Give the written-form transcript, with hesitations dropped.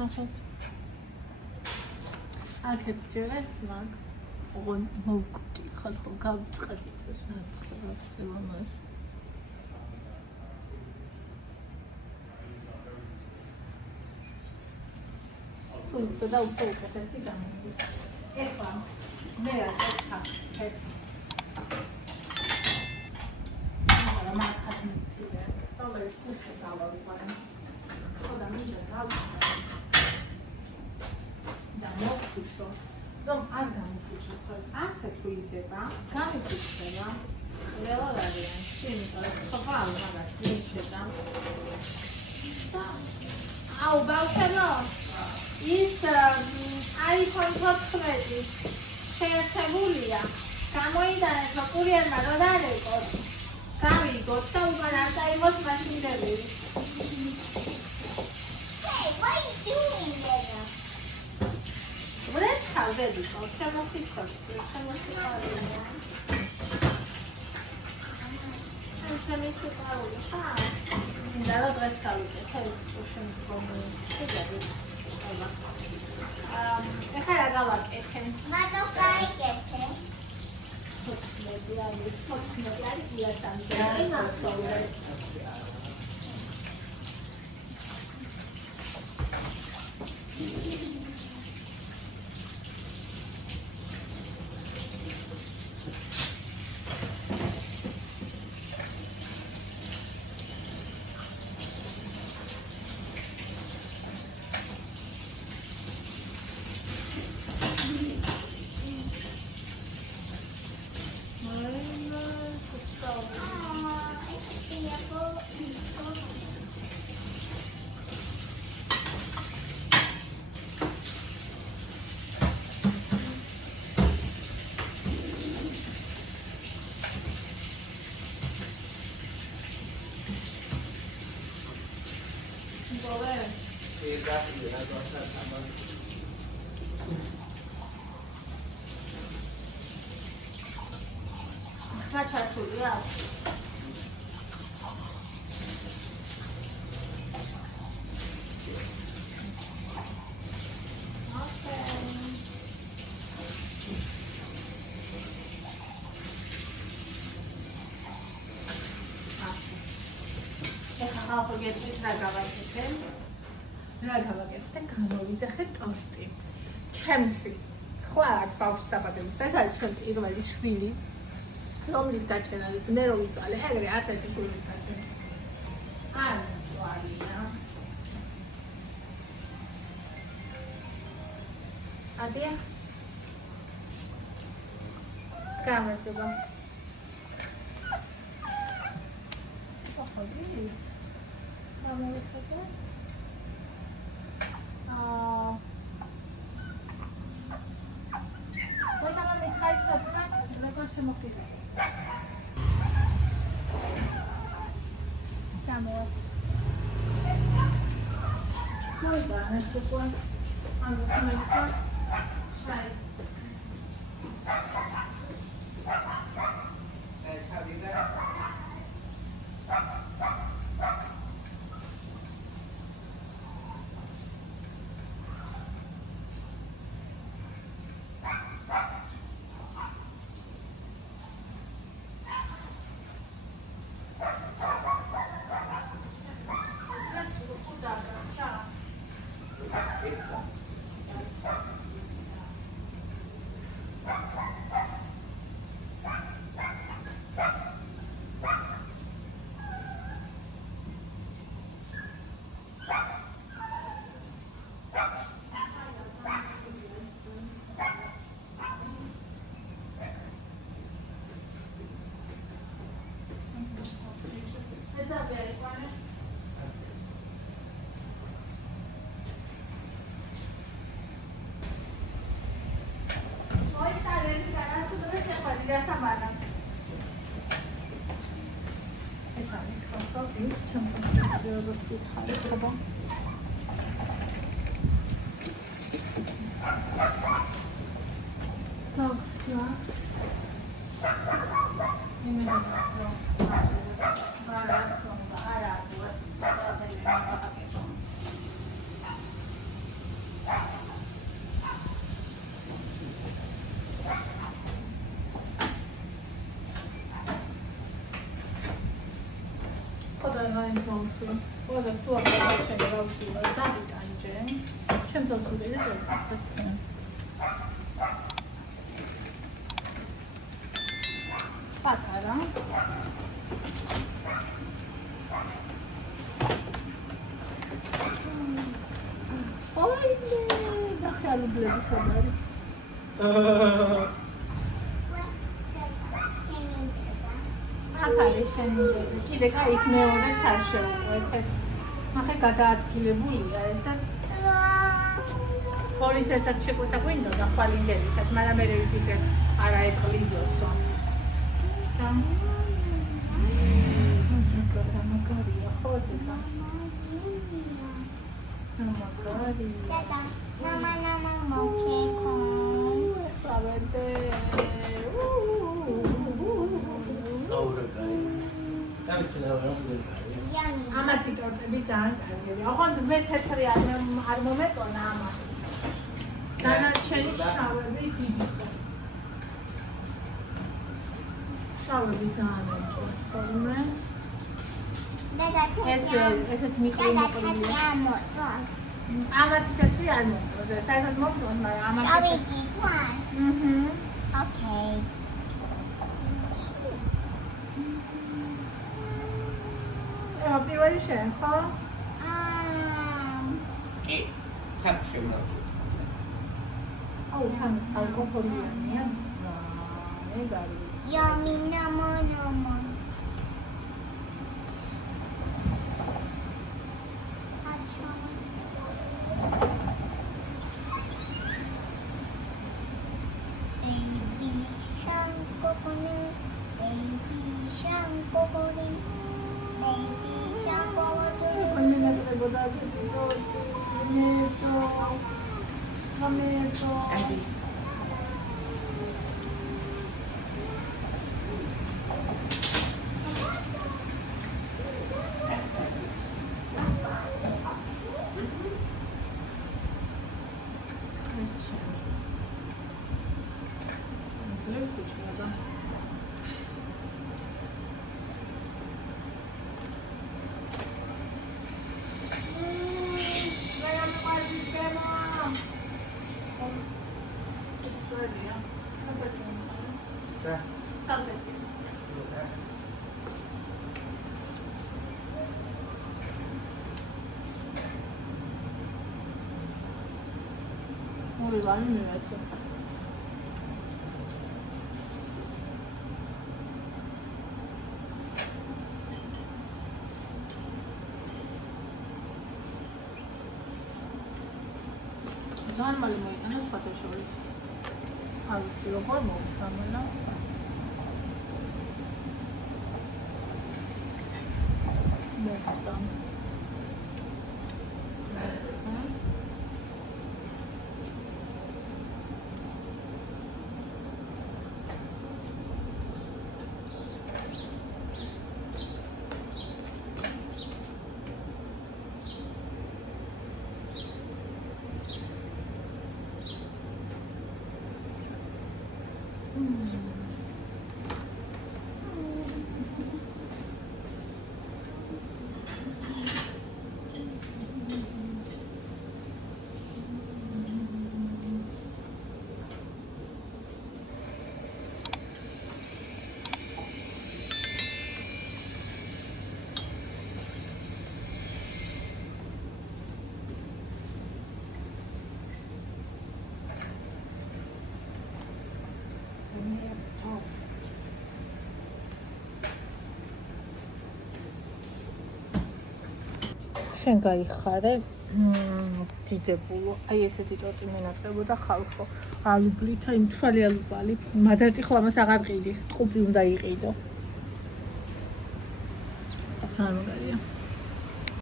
ნახეთ. აქეთ ჯერეს მაგ ოღონ მოვკვდი ხალხო გავწყდი წეს რა სტილომას. სულ და უკეთესი გამოდის. ეხლა მე რა ვქახეთ. მაგრამ მაგათ მისწრე. თავის კუშე დავავიყარე. ხოდა მინდა დავწერ. და მოვხუშო. რომ არ გამიფუჭო ხოლმე ასე თუ იდება, გამიფუჭდება. რეალურად არიან. იმიტომ რომ ხვალ მაგას მიშედა. და აუ ბავშვებო ის iPhone 14 შეერთებულია. გამოიტანეთ რომ კურიერმა რო დარეკოს. გამიგოთ და უკან არ დაიღოს მაშინდელი. Hey, what are you doing there? Let's have it. შემოსიცხავს. შემოსიცხავს ხა? და რა დღეს გავიკეთე ეს შემდგომი შედეგი. ეხლა რა გავაკეთე? Mato გაიგეთე. რა ჩართულია? ეხლა ხალხოგეთით რა გავაკეთე? გამოვიძახე ტორტი. ჩემთვის ხო არ აქვს ბავშვს დაბადების დღეს არის ჩემ პირველი შვილი. რომლის გაჩენა არის მე რომ ვიწვალე ეგრე არც ერთი შვილი გაჩენა არ მწვალია ადია გამარჯობა ოხოდი გამოვიხადე ვედა მე ხაიცა ფრანს მე გაშე მოხდე Muy bien, esto fue algo comenzó. ყველაზე თუ აღარ შენ გავშილო დავიტანჯე. ჩემ თავს ვიდე და პატარა. ოინე, დახალუბლები სადარი. აქ არის შენი კიდე კაის მეორეც არ შევუყვეთ. ახლა გადაადგილებულია ეს და პოლიციასაც შეკვეთა გვინდოდა ხვალინგელისაც, მაგრამ მე ვიფიქრე არა ეწყლიძოსო. მაგარია ხო და Dada, mama mokeko. საბედე. ამათი ტორტები ძალიან კარგია. ოღონდ მე თეთრი არ მომეწონა ამათი. დანარჩენი შავები დიდი ხო. შავები ძალიან მომწონს ხოლმე. ესეთ მიყვარულია. ამათი თეთრი არ მომწონს. საერთოდ მომწონს, მაგრამ ამათი. Shall we keep one? Okay. პირველი შენ ხო? კი, თან შემოვა. აუ, თან ალკოჰოლიანია. ეგარი. Yummy, no. 우리 많이 넣어야지. ძალიან მალე მოიტანა სხვათა შორის. არ ვიცი როგორ მოვთამელა. შენ გაიხარე დიდებულო, აი ესეთი ტორტი მენატრებოდა ხალხო ალუბლით, აი მთვალი ალუბალი, მადარწი ხო ამას აღარ ყიდის, ტყუპი უნდა იყიდო. ძალიან მაგარია.